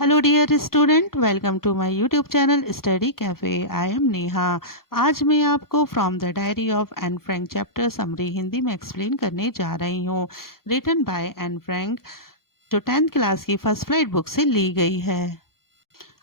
Hello dear student, welcome to my YouTube channel Study Cafe. I am Neha. आज मैं आपको from the diary of Anne Frank chapter summary Hindi में explain करने जा रही हूँ। रिटन बाय एन फ्रैंक, जो 10th क्लास की फर्स्ट फ्लाइट बुक से ली गई है।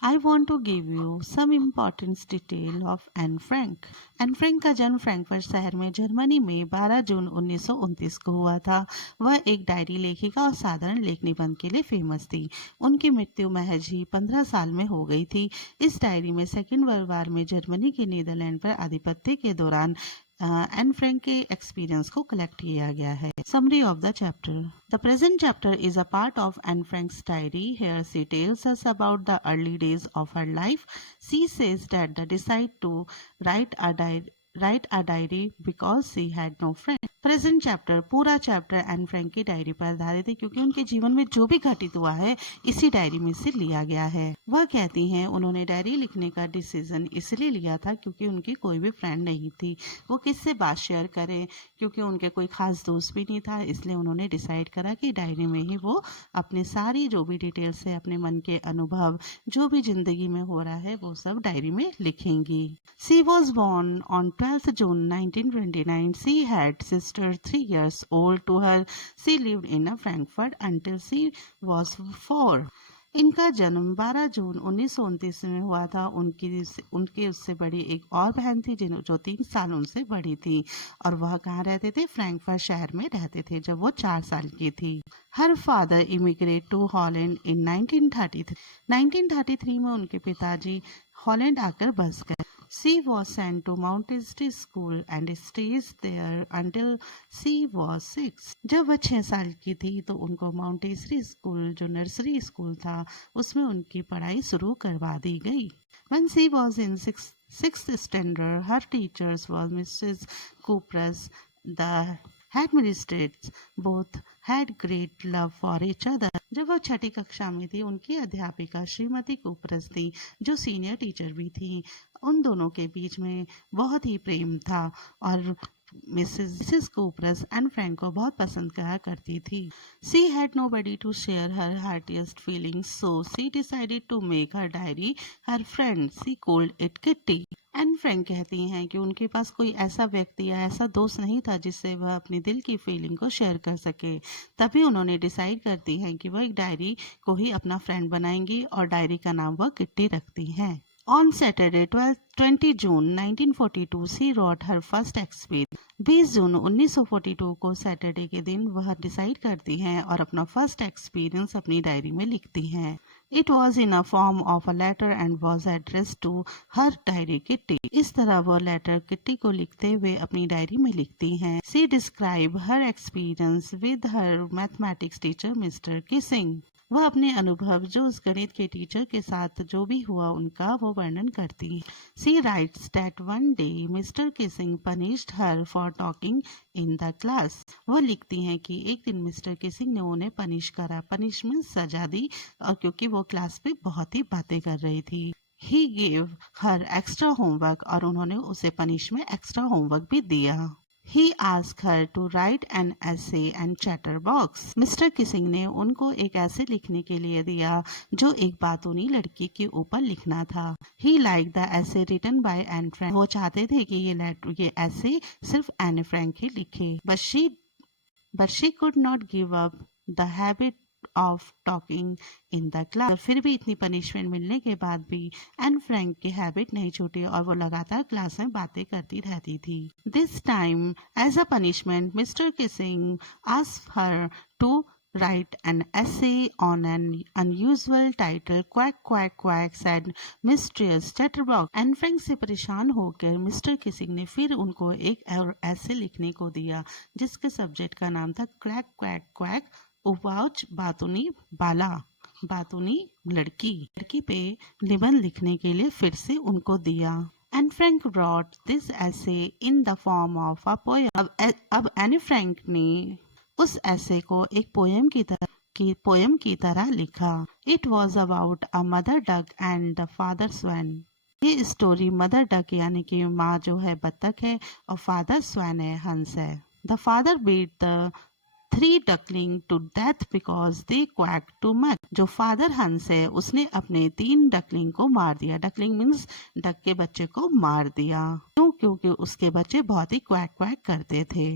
I want to give you some important detail of Anne Frank. Anne Frank का जन्म फ्रैंकफर्ट शहर में जर्मनी में 12 जून 1929 को हुआ था। वह एक डायरी लेखिका और साधारण लेख निबंध के लिए फेमस थी। उनकी मृत्यु महज ही 15 साल में हो गई थी। इस डायरी में सेकेंड वर्ल्ड वार में जर्मनी के नीदरलैंड पर आधिपत्य के दौरान एन फ्रैंक के एक्सपीरियंस को कलेक्ट किया गया है। Summary of the chapter. The present chapter is a part of Anne Frank's diary. Here she tells us about the early days of her life. She says that they decided to write a diary because she had no friend. Present chapter, पूरा chapter Anne Frank की diary पर आधारित है क्योंकि उनके जीवन में जो भी घटित हुआ है इसी डायरी में से लिया गया है। वह कहती हैं उन्होंने डायरी लिखने का डिसीजन इसलिए लिया था क्योंकि उनकी कोई भी फ्रेंड नहीं थी। वो किससे बात शेयर करें, क्योंकि उनके कोई खास दोस्त भी नहीं था, इसलिए उन्होंने डिसाइड करा कि डायरी में ही वो अपने सारी जो भी डिटेल्स है, अपने मन के अनुभव, जो भी जिंदगी में हो रहा है वो सब डायरी में लिखेंगी। She was born on 12th June 1929. She had sister 3 years old to her. She lived in Frankfurt until she was 4. इनका जन्म 12 जून 1929 में हुआ था। उनके उससे बड़ी एक और बहन थी जो 3 साल उनसे बड़ी थी, और वह कहाँ रहते थे? फ्रैंकफर्ट शहर में रहते थे जब वो 4 साल की थी। Her father immigrate to Holland in 1933। 1933 में उनके पिताजी हॉलैंड आकर बस गए। She was sent to Montessori School and stayed there until she was 6. जब वह 6 साल की थी तो उनको माउंटेसरी स्कूल, जो नर्सरी स्कूल था, उसमें उनकी पढ़ाई शुरू करवा दी गई। When she was in sixth standard, her teachers was Mrs. Cooper's. The headmistress both had great love for each other. जब वह 6ठी कक्षा में थी, उनकी अध्यापिका श्रीमती कूपरस थी, जो सीनियर टीचर भी थी। उन दोनों के बीच में बहुत ही प्रेम था और मिसेस कूपरस एन फ्रैंक को बहुत पसंद करा करती थी। She had nobody to share her heartiest feelings, so she decided to make her diary her friend. She called it Kitty. Anne Frank कहती हैं कि उनके पास कोई ऐसा व्यक्ति या ऐसा दोस्त नहीं था जिससे वह अपनी दिल की फीलिंग को शेयर कर सके। तभी उन्होंने डिसाइड करती हैं कि वह एक डायरी को ही अपना फ्रेंड बनाएंगी और डायरी का नाम वह किट्टी रखती हैं। On Saturday 20 June 1942 she wrote her first experience. 20 जून 1942 को सैटरडे के दिन वह डिसाइड करती हैं और अपना फर्स्ट एक्सपीरियंस अपनी डायरी में लिखती हैं। It was in a form of a letter and was addressed to her diary Kitty. इस तरह वो लेटर किट्टी को लिखते हुए अपनी डायरी में लिखती हैं। She described her experience with her mathematics teacher Mr. Kissing. वह अपने अनुभव जो उस गणित के टीचर के साथ जो भी हुआ उनका वो वर्णन करती है। She writes that one day Mr. Kissing punished her for talking in the class. वह लिखती हैं कि एक दिन मिस्टर किसिंग ने उन्हें पनिश करा। पनिशमेंट सजा दी, और क्योंकि वो क्लास में बहुत ही बातें कर रही थी। He gave her extra homework, और उन्होंने उसे पनिश में एक्स्ट्रा होमवर्क भी दिया। He asked her to write an essay and chatterbox. Mister Keesing ने उनको एक ऐसे लिखने के लिए दिया जो एक बातूनी लड़की के ऊपर लिखना था। He liked the essay written by Anne Frank. वो चाहते थे कि ये ऐसे सिर्फ एन फ्रैंक ही लिखे। But she could not give up the habit of talking in the class. फिर भी इतनी पनिशमेंट मिलने के बाद भी एन फ्रैंक की हैबिट नहीं छूटी और वो लगातार क्लास में बातें करती रहती थी। This time, as a punishment, Mr. Kissing asked her to write an essay on an unusual title. Quack quack quack said Mistress Chatterbox. Anne Frank से परेशान होकर मिस्टर किसिंग ने फिर उनको एक और ऐसे लिखने को दिया जिसके सब्जेक्ट का नाम था क्वैक क्वैक क्वैक उपवाच बातूनी बाला, बातूनी लड़की पे निबंध लिखने के लिए फिर से उनको दिया। Anne Frank wrote this essay in the form of a poem. अब एन फ्रैंक ने उस ऐसे को एक पोयम की तरह लिखा। It was about a mother duck and the father swan. ये स्टोरी मदर डक यानी कि माँ जो है बत्तख है और फादर स्वैन है, हंस है। The father beat the 3 duckling to death because they quack too much. जो फादर हंस है उसने अपने 3 डकलिंग को मार दिया। डकलिंग मीन्स डक के बच्चे को मार दिया। क्यों? क्योंकि उसके बच्चे बहुत ही क्वैक क्वैक करते थे।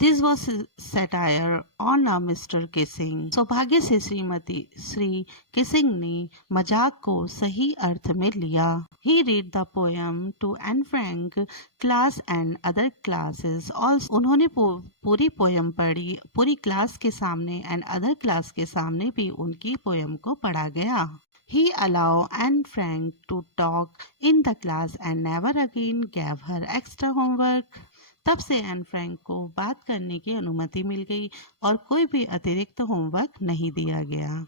This was satire on a Mr. Kissing. सौभाग्य से श्रीमती श्री किसिंग ने मजाक को सही अर्थ में लिया। He read the poem to Anne Frank class and other classes. Also, उन्होंने पूरी पोयम पढ़ी, पूरी क्लास के सामने एंड अदर क्लास के सामने भी उनकी पोयम को पढ़ा गया। He allowed Anne Frank to talk in the class and never again gave her extra homework. तब से एन फ्रैंक को बात करने की अनुमति मिल गई और कोई भी अतिरिक्त होमवर्क नहीं दिया गया।